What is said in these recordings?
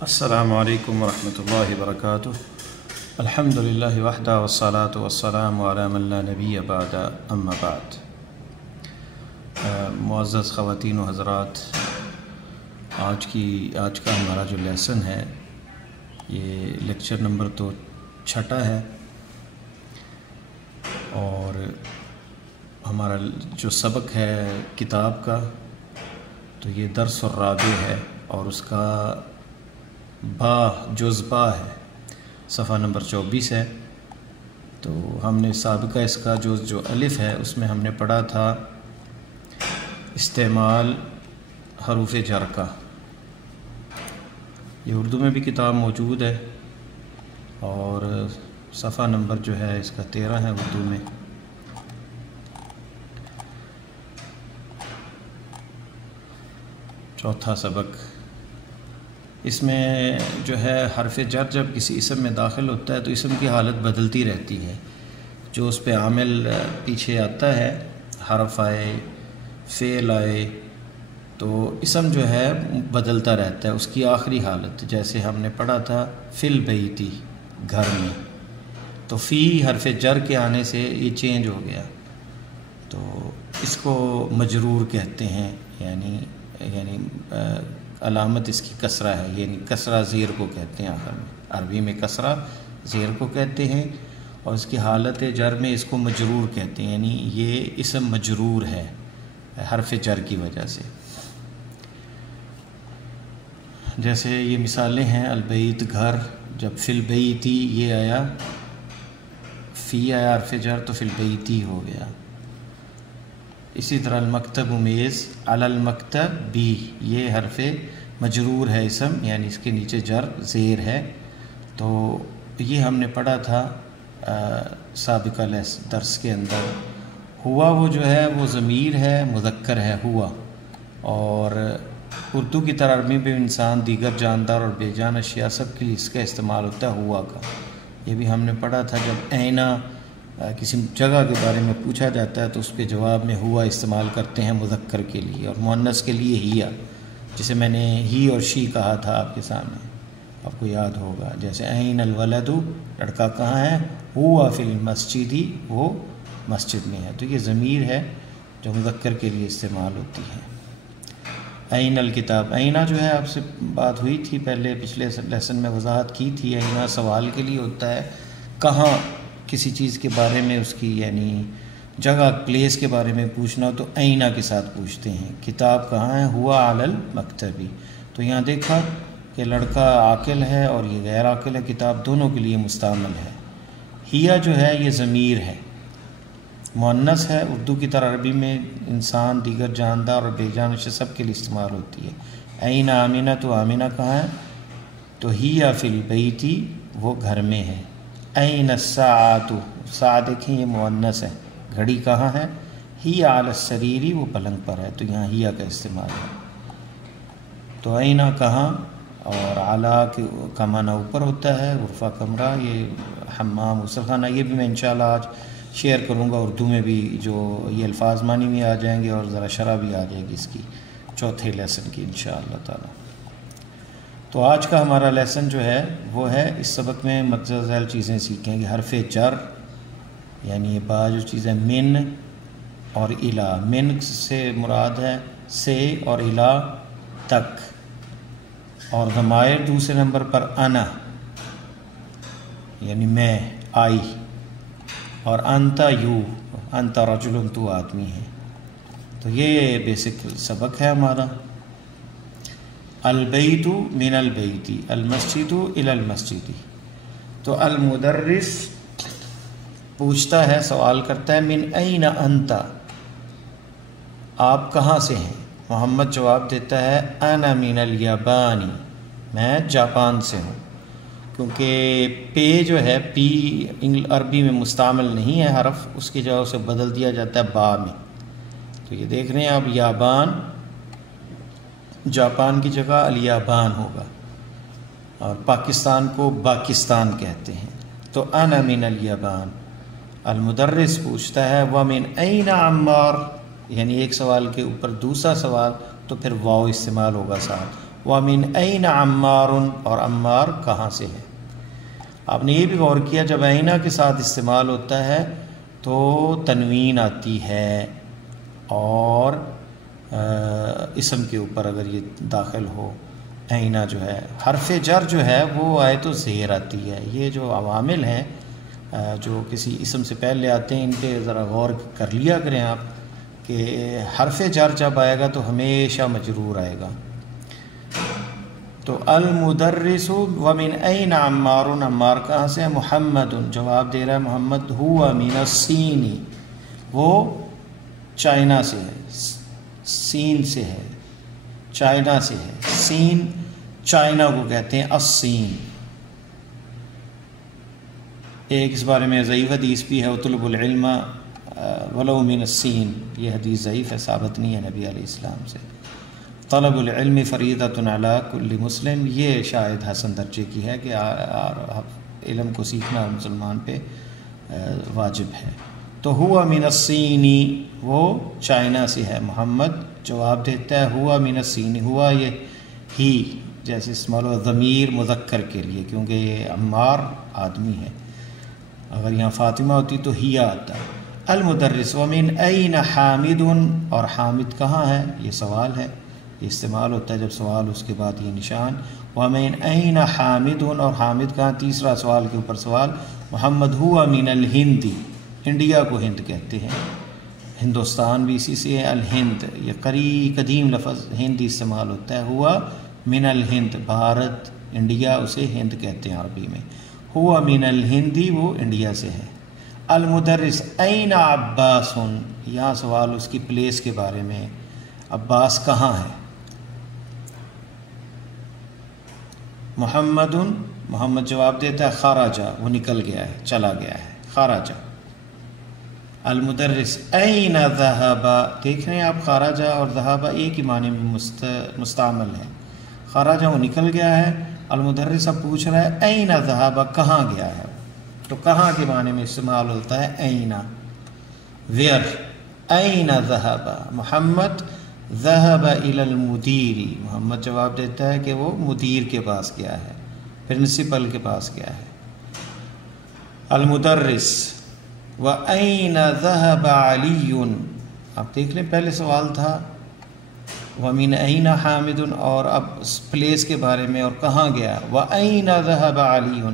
السلام علیکم ورحمۃ اللہ وبرکاتہ۔ الحمد للہ وحدہ والصلاة والسلام علی من لا نبی بعد اما بعد۔ معزز خواتین و حضرات، آج کا ہمارا جو لیسن ہے، یہ لیکچر نمبر تو 6 ہے، اور ہمارا جو سبق ہے کتاب کا تو یہ درس الرابع ہے، اور اس کا جز با ہے، صفحہ نمبر 24 ہے۔ تو ہم نے سابقہ اس کا جو الف ہے اس میں ہم نے پڑھا تھا استعمال حروف جر کا۔ یہ اردو میں بھی کتاب موجود ہے، اور صفحہ نمبر جو ہے اس کا 13 ہے اردو میں۔ چوتھا سبق، اس میں جو ہے حرف جر جب کسی اسم میں داخل ہوتا ہے تو اسم کی حالت بدلتی رہتی ہے، جو اس پہ عامل پیچھے آتا ہے، حرف آئے، فعل آئے، تو اسم جو ہے بدلتا رہتا ہے اس کی آخری حالت۔ جیسے ہم نے پڑھا تھا فی البیتی، گھر میں، تو فی حرف جر کے آنے سے یہ چینج ہو گیا، تو اس کو مجرور کہتے ہیں، یعنی علامت اس کی کسرہ ہے، یعنی کسرہ زیر کو کہتے ہیں آخر میں، عربی میں کسرہ زیر کو کہتے ہیں، اور اس کی حالت جر میں اس کو مجرور کہتے ہیں، یعنی یہ اسم مجرور ہے حرف جر کی وجہ سے۔ جیسے یہ مثالیں ہیں، البیت گھر، جب فی البیتی یہ آیا، فی آیا حرف جر تو فی البیتی ہو گیا۔ اسی طرح المکتب میز، علی المکتب بھی، یہ حرف مجرور ہے اسم، یعنی اس کے نیچے جر زیر ہے۔ تو یہ ہم نے پڑھا تھا سابقہ درس کے اندر۔ ہوا وہ جو ہے وہ ضمیر ہے، مذکر ہے ہوا، اور اردو کی طرح عربی میں انسان، دیگر جاندار اور بے جان اشیاء سب کے لیے اس کا استعمال ہوتا ہے ہوا کا۔ یہ بھی ہم نے پڑھا تھا، جب اینا کسی جگہ کے بارے میں پوچھا جاتا ہے تو اس کے جواب میں ہوا استعمال کرتے ہیں مذکر کے لیے، اور مؤنث کے لیے ہیا، جسے میں نے ہی اور شی کہا تھا آپ کے سامنے، آپ کو یاد ہوگا۔ جیسے این الولد، لڑکا کہاں ہے، ہوا فی المسجد، وہ مسجد میں ہے، تو یہ ضمیر ہے جو مذکر کے لیے استعمال ہوتی ہے۔ این الکتاب، اینا جو ہے آپ سے بات ہوئی تھی پہلے، پچھلے لیسن میں وضاحت کی تھی، اینا سوال کے لیے ہوتا ہے، کہاں کسی چیز کے بارے میں، اس کی یعنی جگہ، پلیس کے بارے میں پوچھنا ہو تو اینا کے ساتھ پوچھتے ہیں۔ کتاب کہاں ہے، ہوا علی المکتبی، تو یہاں دیکھا کہ لڑکا عاقل ہے اور یہ غیر عاقل ہے، کتاب دونوں کے لیے مستعمل ہے۔ ہیا جو ہے یہ ضمیر ہے، مؤنث ہے، اردو کی طرح عربی میں انسان، دیگر جاندار اور بے جان اشیاء سب کے لیے استعمال ہوتی ہے۔ این آمینہ، تو آمینہ کہاں ہے، تو ہیا فی البیتی، وہ گھر میں ہے۔ این الساعۃ، ساعہ دیکھیں یہ مؤنث ہے، گھڑی کہاں ہے، ہی علی السریر، وہ پلنگ پر ہے، تو یہاں ہیا کا استعمال ہے۔ تو اینا کہاں، اور اعلیٰ کا معنی اوپر ہوتا ہے، غرفہ کمرہ، یہ حمام غسل خانہ، یہ بھی میں انشاءاللہ آج شیئر کروں گا اردو میں بھی، جو یہ الفاظ معنی میں آ جائیں گے، اور ذرا شرح بھی آ جائے گی اس کی، چوتھے لیسن کی انشاءاللہ تعالی۔ تو آج کا ہمارا لیسن جو ہے وہ ہے، اس سبق میں مقصد ذیل چیزیں سیکھیں گے۔ حرف جر، یعنی یہ بعض جو چیزیں من اور الا، من سے مراد ہے سے اور الا تک، اور ضمائر دوسرے نمبر پر انا، یعنی میں، آئی، اور انتا، یو، انتا رجل، تو آدمی ہے۔ تو یہ بیسک سبق ہے ہمارا۔ البیت من البیتی، المسجد الی المسجد، تو المدرس پوچھتا ہے، سوال کرتا ہے، من این انت، آپ کہاں سے ہیں؟ محمد جواب دیتا ہے، انا من الیابان، میں جاپان سے ہوں، کیونکہ پے جو ہے، پی عربی میں مستعمل نہیں ہے حرف، اس کی جگہ اسے بدل دیا جاتا ہے با میں، تو یہ دیکھ رہے ہیں آپ، یابان، جاپان کی جگہ الیابان ہوگا، اور پاکستان کو باکستان کہتے ہیں، تو انا من الیابان۔ المدرس پوچھتا ہے، ومن این عمار، یعنی ایک سوال کے اوپر دوسرا سوال، تو پھر واو استعمال ہوگا ساتھ، وَمِنْ أَيْنَ عَمَّارٌ، اور عمار کہاں سے ہے۔ آپ نے یہ بھی غور کیا جب اینہ کے ساتھ استعمال ہوتا ہے تو تنوین آتی ہے، اور اسم کے اوپر اگر یہ داخل ہو اینہ جو ہے، حرف جر جو ہے وہ آئے تو زیر آتی ہے۔ یہ جو عوامل ہیں جو کسی اسم سے پہلے آتے ہیں، ان پہ ذرا غور کر لیا کریں آپ کہ حرف جر جب آئے گا تو ہمیشہ مجرور آئے گا۔ تو المدرس ومن این عمار، عمار کہاں سے ہے؟ محمد، جواب دے رہا ہے محمد، ہوا من الصین، وہ چائنا سے ہے، سین سے ہے، چائنا سے ہے۔ سین چائنا کو کہتے ہیں الصین۔ ایک اس بارے میں ضعیف حدیث بھی ہے، اطلب العلم ولو من الصین، یہ حدیث ضعیف ہے، ثابت نہیں ہے نبی علیہ السلام سے۔ طلب العلم فریضۃ علی کل مسلم، یہ شاید حسن درجے کی ہے کہ علم کو سیکھنا مسلمان پہ واجب ہے۔ تو ہوا من الصین، وہ چائنا سے ہے۔ محمد جواب دیتا ہے ہوا من الصین، ہوا یہ ہی جیسے استعمال ہوا ضمیر مذکر کے لیے، کیونکہ یہ عمار آدمی ہے، اگر یہاں فاطمہ ہوتی تو ہی آتا۔ المدرس ومن این حامد، اور حامد کہاں ہے؟ یہ سوال ہے، یہ استعمال ہوتا ہے جب سوال اس کے بعد یہ نشان۔ ومن این حامد، اور حامد کہاں؟ تیسرا سوال کے اوپر سوال۔ محمد ہوا من الہند، انڈیا کو ہند کہتے ہیں، ہندوستان بھی اسی سے ہے۔ الہند یہ قدیم لفظ ہند استعمال ہوتا ہے۔ ہوا من الہند، بھارت انڈیا اسے ہند کہتے ہیں عربی میں۔ ہوا من الہندی، وہ انڈیا سے ہے۔ المدرس این عباس، یہاں سوال اس کی پلیس کے بارے میں، عباس کہاں ہے؟ محمد، محمد جواب دیتا ہے خرجہ، وہ نکل گیا ہے، چلا گیا ہے، خرجہ۔ المدرس این ذهب، دیکھ رہے ہیں آپ خرجہ اور ذهب ایک ہی معنی میں مستعمل ہے۔ خرجہ وہ نکل گیا ہے، المدرس اب پوچھ رہا ہے این ذهب، کہاں گیا ہے؟ تو کہاں کے معنی میں استعمال ہوتا ہے این، ویئر، این ذهب محمد ذهب الى المدیر، محمد جواب دیتا ہے کہ وہ مدیر کے پاس گیا ہے، پرنسپل کے پاس گیا ہے۔ المدرس وَأَيْنَ ذَهَبَ عَلِيٌّ، آپ دیکھ لیں پہلے سوال تھا وَمِنْ أَيْنَ حَامِدٌ، اور اب پلیس کے بارے میں اور کہاں گیا۔ وَأَيْنَ ذَهَبَ عَلِيٌّ،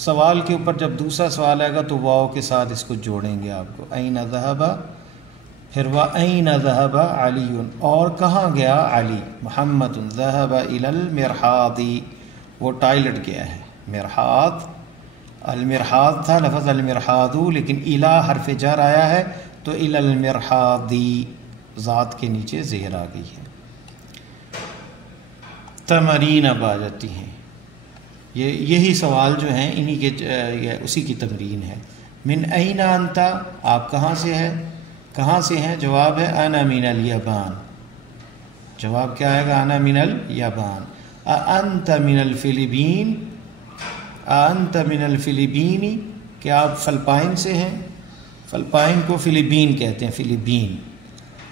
سوال کے اوپر جب دوسرا سوال آئے گا تو واو کے ساتھ اس کو جوڑیں گے آپ کو، أَيْنَ ذَهَبَ، پھر وَأَيْنَ ذَهَبَ عَلِيٌّ، اور کہاں گیا علی؟ محمد ذَهَبَ إِلَى الْمِرْحَاضِ، وہ ٹائلٹ گیا ہے، مرحاض، المرحاض تھا لفظ المرحاض، لیکن الہ حرف جر آیا ہے تو الی المرحاضی، ذات کے نیچے زیر آ گئی ہے۔ تمرین اب آ جاتی ہیں، یہی سوال جو ہیں انہی کے اسی کی تمرین ہے۔ من این انت، آپ کہاں سے ہے؟ کہاں سے ہیں؟ جواب ہے انا من الیابان، جواب کیا آئے گا؟ انا من الیابان۔ انت من الفلپین، انت من الفلپینی، کیا آپ فلپائن سے ہیں؟ فلپائن کو فلپین کہتے ہیں، فلپین،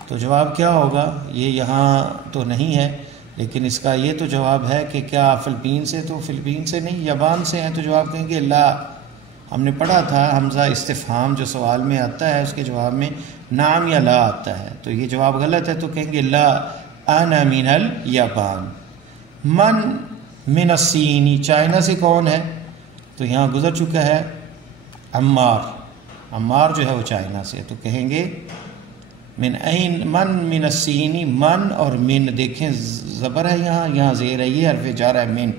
تو جواب کیا ہوگا؟ یہ یہاں تو نہیں ہے لیکن اس کا یہ تو جواب ہے کہ کیا آپ فلپین سے؟ تو فلپین سے نہیں، یابان سے ہیں، تو جواب کہیں گے لا۔ ہم نے پڑھا تھا حمزہ استفہام جو سوال میں آتا ہے اس کے جواب میں نعم یا لا آتا ہے، تو یہ جواب غلط ہے، تو کہیں گے لا انا من الیابان۔ من من الصین، چائنا سے کون ہے؟ تو یہاں گزر چکا ہے عمار، عمار جو ہے وہ چائنا سے، تو کہیں گے من این، من من الصین، من اور من، دیکھیں زبر ہے یہاں زیر ہے، یہ حرف جر ہے من،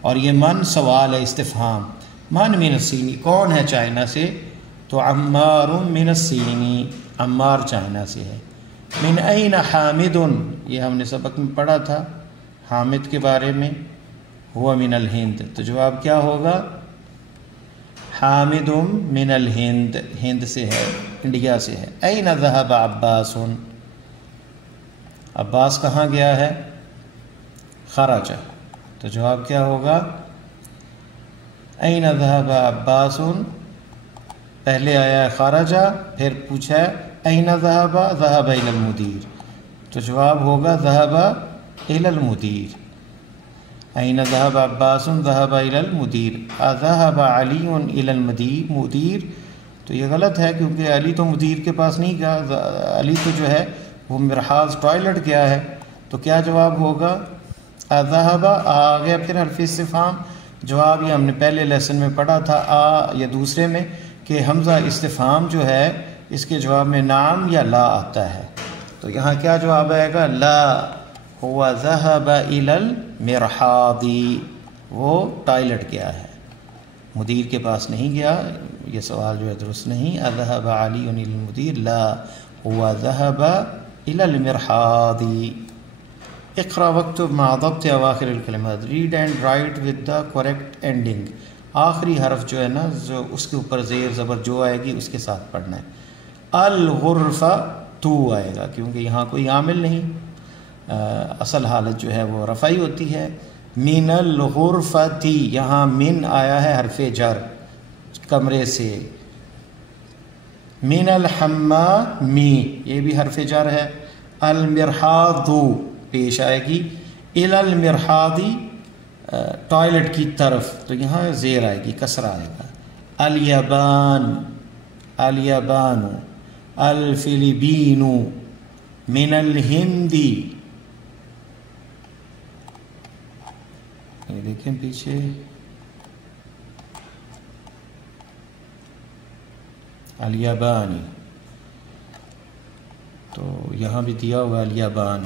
اور یہ من سوال ہے استفہام۔ من من الصین، کون ہے چائنا سے؟ تو عمار من الصین، عمار چائنا سے ہے۔ من این حامد، یہ ہم نے سبق میں پڑھا تھا حامد کے بارے میں، ہوا من الہند، تو جواب کیا ہوگا؟ حامد من الہند، ہند سے ہے، انڈیا سے ہے۔ این ذهب عباس، عباس کہاں گیا ہے؟ خرج، تو جواب کیا ہوگا؟ این ذهب عباس، پہلے آیا خرجہ، پھر پوچھا این ذهب، ذهب الى المدیر، تو جواب ہوگا ذهب الى المدیر۔ أين ذهب عباس ذهب إلى المدير. أذهب علي إلى المدير تو یہ غلط ہے کیونکہ علی تو مدیر کے پاس نہیں گیا، علی تو جو ہے وہ مرحاض ٹوائلٹ گیا ہے. تو کیا جواب ہوگا؟ اذهب آ گیا پھر حرف استفہام. جواب یہ ہم نے پہلے لیسن میں پڑھا تھا یا دوسرے میں کہ حمزہ استفہام جو ہے اس کے جواب میں نعم یا لا آتا ہے. تو یہاں کیا جواب آئے گا؟ لا هو ذهب الى المرحاض، وہ ٹوائلٹ گیا ہے، مدیر کے پاس نہیں گیا. یہ سوال جو ہے درست نہیں. اذهب علی الى المدیر، لا هو ذهب الى المرحاض. اقرا واکتب مع ضبط اواخر الکلمات. Read and write with the correct ending. آخری حرف جو ہے نا جو اس کے اوپر زیر زبر جو آئے گی اس کے ساتھ پڑھنا ہے. الغرفہ تو آئے گا کیونکہ یہاں کوئی عامل نہیں، اصل حالت جو ہے وہ رفعی ہوتی ہے. من الغرفتی، یہاں من آیا ہے حرف جر کمرے سے. من الحمامی، یہ بھی حرف جر ہے. المرحاض پیش آئے گی. الی المرحاض ٹوائلٹ کی طرف، تو یہاں زیر آئے گی، کسرہ آئے گا. الیابان، الیابان. الفلبین، من الہندی. یہ دیکھیں پیچھے الیابانی، تو یہاں بھی دیا ہوا ہے الیابان.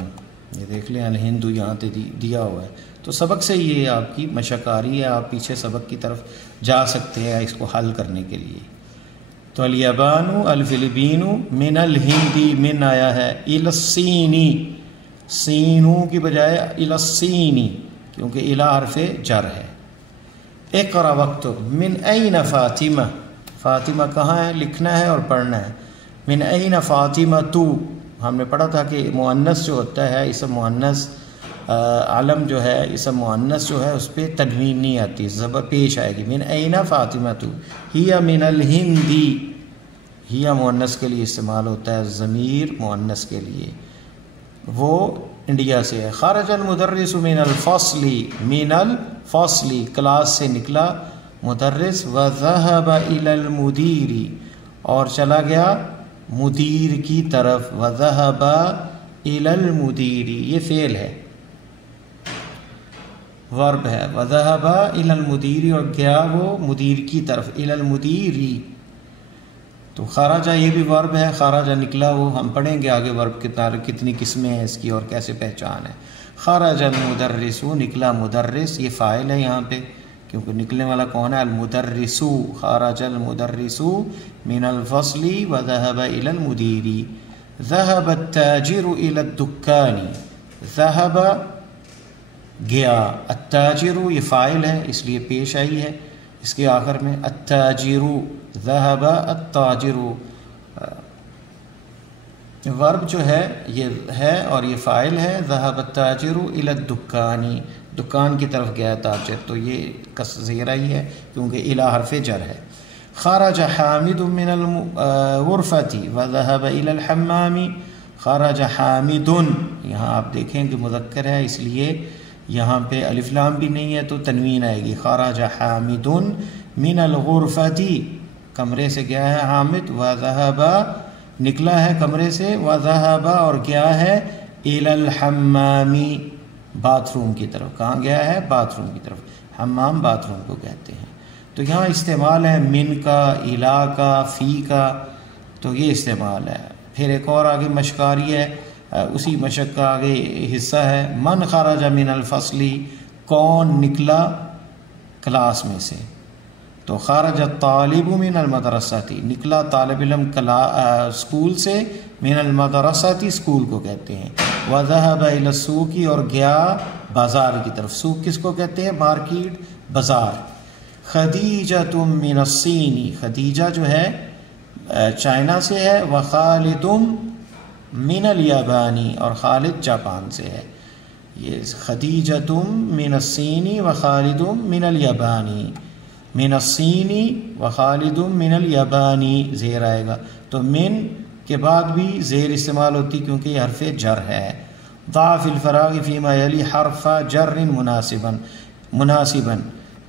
یہ دیکھ لیں الہندو یہاں پہ دیا ہوا ہے. تو سبق سے یہ آپ کی مشق آ رہی ہے، آپ پیچھے سبق کی طرف جا سکتے ہیں اس کو حل کرنے کے لیے. تو الیابان، الفلبین، من الہندی، من آیا ہے. الی الصینی، سینو کی بجائے الی الصینی کیونکہ الی حرف جر ہے. اقرا واکتب. من این فاطمہ، فاطمہ کہاں ہے؟ لکھنا ہے اور پڑھنا ہے. من این فاطمہ تو، ہم نے پڑھا تھا کہ مؤنث جو ہوتا ہے اسم مؤنث، علم جو ہے اسم مؤنث جو ہے اس پہ تنوین نہیں آتی، زبر پیش آئے گی. من این فاطمہ تو. ہی من الہندی، ہی مؤنث کے لیے استعمال ہوتا ہے، ضمیر مؤنث کے لیے، وہ انڈیا سے ہے. خرج المدرس من الفصل، من الفصل کلاس سے نکلا مدرس. وذهب الى المدیر، اور چلا گیا مدیر کی طرف. وذهب الى المدیر، یہ فعل ہے، ورب ہے. وذهب الى المدیر، اور گیا وہ مدیر کی طرف. الى المدیر، تو خرجہ یہ بھی ورب ہے، خرجہ نکلا وہ، ہم پڑھیں گے آگے ورب کتنی قسمیں ہیں اس کی اور کیسے پہچان ہے. خرج المدرس، نکلا مدرس، یہ فاعل ہے یہاں پہ کیونکہ نکلنے والا کون ہے؟ المدرس. خرج المدرس من الفصل وذهب الى المدیر. ذهب التاجر الى الدکان، ذهب گیا، التاجر یہ فاعل ہے اس لیے پیش آئی ہے اس کے آخر میں. التاجر، ذهب التاجر، ورب جو ہے یہ ہے اور یہ فاعل ہے. ذهب التاجر الى الدکان، دکان کی طرف گیا تاجر، تو یہ زیر آئی ہے کیونکہ الى حرف جر ہے. خرج حامد من الغرفة وذهب الى الحمام. خرج حامد، یہاں آپ دیکھیں کہ مذکر ہے اس لیے یہاں پہ الف لام بھی نہیں ہے تو تنوین آئے گی. خرج حامد من الغرفة، کمرے سے گیا ہے حامد. وذهب نکلا ہے کمرے سے. وذهب اور گیا ہے الى الحمام، باتھ روم کی طرف. کہاں گیا ہے؟ باتھ روم کی طرف. حمام باتھ روم کو کہتے ہیں. تو یہاں استعمال ہے من کا، الا کا، فی کا، تو یہ استعمال ہے. پھر ایک اور آگے مشق آ رہی ہے، اسی مشق کا آگے حصہ ہے. من خرج من الفصل، کون نکلا کلاس میں سے. تو خرج الطالب من المدرسۃ، نکلا طالب علم اسکول سے. من المدرسۃ اسکول کو کہتے ہیں. وذهب الى السوق، اور گیا بازار کی طرف. سوق کس کو کہتے ہیں؟ مارکیٹ، بازار. خدیجۃ من الصین، خدیجہ جو ہے چائنا سے ہے. وخالد من الیابانی، اور خالد جاپان سے ہے. یہ خدیجۃ من الصین وخالد من الیابانی. من الصین وخالد من الیابانی زیر آئے گا. تو من کے بعد بھی زیر استعمال ہوتی کیونکہ یہ حرف جر ہے. ضع فی الفراغ فیما یلی حرف جر مناسبا، مناسباً.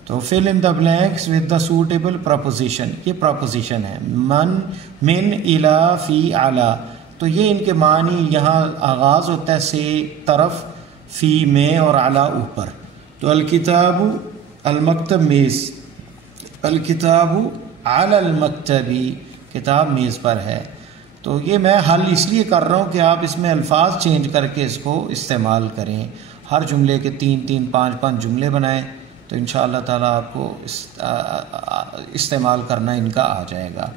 تو fill in the blanks with the suitable preposition. یہ preposition ہے. من الی فی علی. تو یہ ان کے معنی یہاں آغاز ہوتا ہے سے طرف، فی میں، اور علی اوپر. تو الکتاب المکتب میز، الکتاب علی المکتبی، کتاب میز پر ہے. تو یہ میں حل اس لیے کر رہا ہوں کہ آپ اس میں الفاظ چینج کر کے اس کو استعمال کریں. ہر جملے کے 3 5 5 جملے بنائیں تو انشاءاللہ تعالیٰ آپ کو استعمال کرنا ان کا آ جائے گا.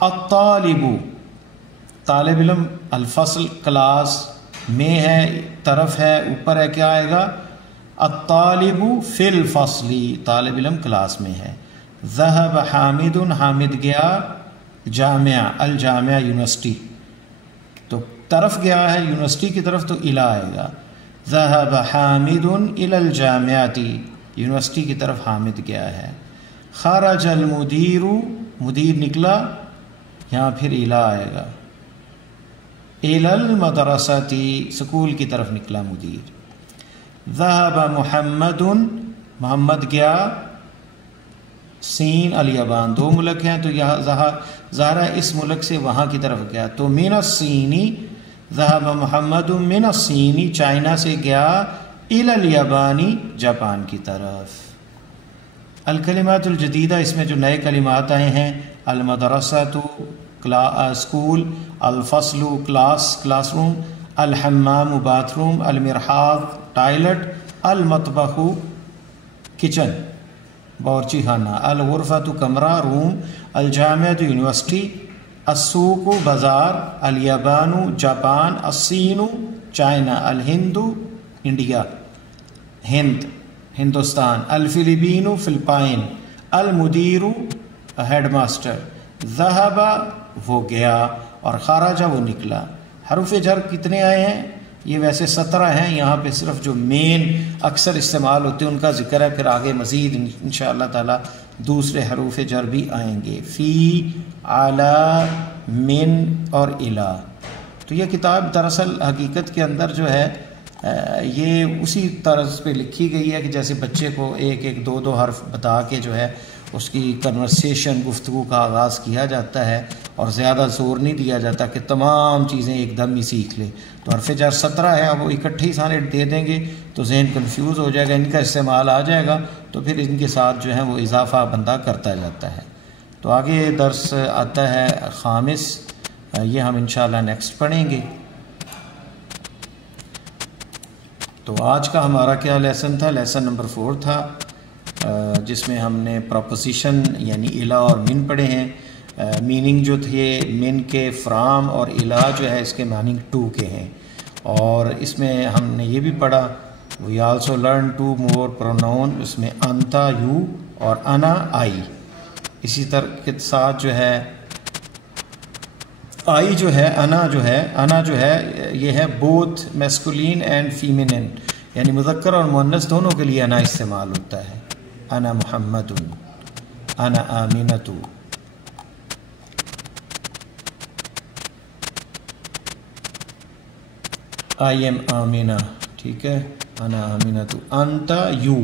الطالب، طالب علم، الفصل کلاس میں ہے، طرف ہے، اوپر ہے، کیا آئے گا؟ الطالب فی الفصل، طالب علم کلاس میں ہے. ذهب حامد، حامد گیا جامعہ، الجامعہ یونیورسٹی. تو طرف گیا ہے یونیورسٹی کی طرف تو الی آئے گا. ذهب حامد الی الجامعۃ، یونیورسٹی کی طرف حامد گیا ہے. خرج المدیر، مدیر نکلا، یہاں پھر الی آئے گا. الی المدرسۃ، سکول کی طرف نکلا مدیر. ذهب محمد، محمد گیا سین الیابان، 2 ملک ہیں تو یہاں ظاہر ہے اس ملک سے وہاں کی طرف گیا. تو من الصینی، ذهب محمد من الصینی، چائنا سے گیا الی الیابانی، جاپان کی طرف. الکلمات الجدیدہ، اس میں جو نئے کلمات آئے ہیں: المدرسۃ اسکول، الفصل کلاس، کلاس روم، الحمام باتھ روم، المرحاض ٹائلٹ، المطبخ کچن باورچی خانہ، الغرفۃ کمرہ روم، الجامعۃ یونیورسٹی، السوق بازار، الیابان جاپان، الصین چائنا، الہند انڈیا ہند ہندوستان، الفلپین فلپائن، المدیر ہیڈ ماسٹر. ذهب وہ گیا، اور خرج وہ نکلا. حروف جر کتنے آئے ہیں؟ یہ ویسے 17 ہیں، یہاں پہ صرف جو مین اکثر استعمال ہوتے ہیں ان کا ذکر ہے، پھر آگے مزید انشاءاللہ تعالی دوسرے حروف جر بھی آئیں گے. فی، علی، من اور الی. تو یہ کتاب دراصل حقیقت کے اندر جو ہے یہ اسی طرز پہ لکھی گئی ہے کہ جیسے بچے کو 1 2 2 حرف بتا کے جو ہے اس کی کنورسیشن، گفتگو کا آغاز کیا جاتا ہے، اور زیادہ زور نہیں دیا جاتا کہ تمام چیزیں ایک دم ہی سیکھ لے. تو حرف جر 17 ہے، اب وہ اکٹھے ہی سارے دے دیں گے تو ذہن کنفیوز ہو جائے گا، ان کا استعمال آ جائے گا تو پھر ان کے ساتھ جو ہے وہ اضافہ بندہ کرتا جاتا ہے. تو آگے درس آتا ہے خامس، یہ ہم انشاءاللہ نیکسٹ پڑھیں گے. تو آج کا ہمارا کیا لیسن تھا؟ لیسن نمبر 4 تھا، جس میں ہم نے پروپوزیشن یعنی الی اور من پڑھے ہیں. میننگ جو تھے من کے فرام، اور الی جو ہے اس کے میننگ ٹو کے ہیں. اور اس میں ہم نے یہ بھی پڑھا، we also learn 2 more pronoun, اس میں انتا یو اور انا آئی. اسی طرح کے ساتھ جو ہے آئی جو ہے، انا جو ہے یہ ہے بوتھ میسکولین اینڈ فیمینن، یعنی مذکر اور مؤنث دونوں کے لیے انا استعمال ہوتا ہے. انا محمد، انا آمینۃ. آئی ایم آمینہ، ٹھیک ہے، انا آمینۃ. انتا یو،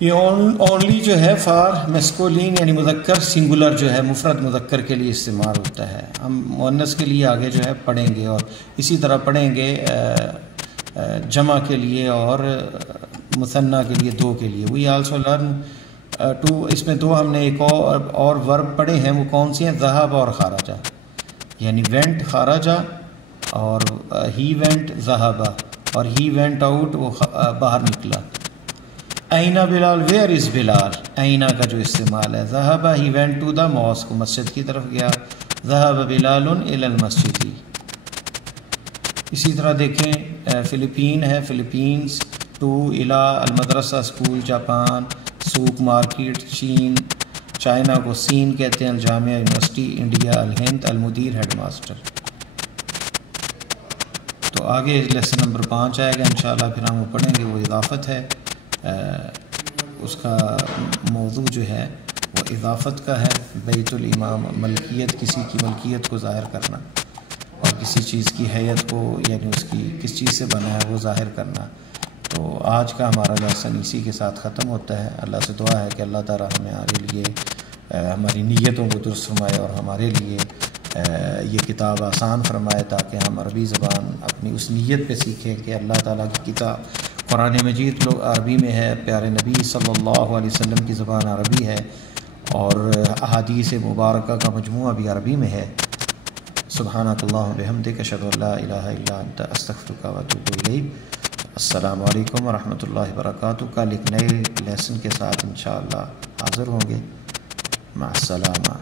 یہ اونلی جو ہے فار میسکولین یعنی مذکر سنگولر جو ہے مفرد مذکر کے لیے استعمال ہوتا ہے. ہم مؤنث کے لیے آگے جو ہے پڑھیں گے، اور اسی طرح پڑھیں گے جمع کے لیے اور مثنیٰ کے لیے 2 کے لیے. وی آلسو لرن 2، اس میں 2 ہم نے ایک اور ورب پڑھے ہیں، وہ کون سی ہیں؟ ذہب اور خرجہ، یعنی وینٹ خرجہ، اور ہی وینٹ ذہب، اور ہی وینٹ آؤٹ وہ باہر نکلا. اینا بلال، ویئر از بلال، اینا کا جو استعمال ہے. ذہب he went to the mosque, مسجد کی طرف گیا. ذہب بلال الی المسجد. اسی طرح دیکھیں فلپین ہے، فلپینز. 2 الی المدرسہ اسکول، جاپان. سوق مارکیٹ، چین. چائنا کو سین کہتے ہیں. الجامعہ یونیورسٹی، انڈیا. الہند المدیر ہیڈ ماسٹر. تو آگے لیسن نمبر 5 آئے گا انشاءاللہ، پھر ہم وہ پڑھیں گے. وہ اضافت ہے، اس کا موضوع جو ہے وہ اضافت کا ہے. بیت الامام، ملکیت، کسی کی ملکیت کو ظاہر کرنا، اور کسی چیز کی حیت کو یعنی اس کی کس چیز سے بنا ہے وہ ظاہر کرنا. تو آج کا ہمارا لیسن اسی کے ساتھ ختم ہوتا ہے۔ اللہ سے دعا ہے کہ اللہ تعالیٰ ہمارے لیے ہماری نیتوں کو درست فرمائے اور ہمارے لیے یہ کتاب آسان فرمائے، تاکہ ہم عربی زبان اپنی اس نیت پہ سیکھیں کہ اللہ تعالیٰ کی کتاب قرآن مجید لوگ عربی میں ہے، پیارے نبی صلی اللہ علیہ وسلم کی زبان عربی ہے، اور احادیث مبارکہ کا مجموعہ بھی عربی میں ہے۔ سبحانک اللہم بحمدک، اشہد ان لا الہ الا انت، استغفرک و اتوب الیک۔ السلام علیکم ورحمۃ اللہ وبرکاتہ۔ کل ایک نئے لیسن کے ساتھ انشاءاللہ حاضر ہوں گے۔ مع السلامہ۔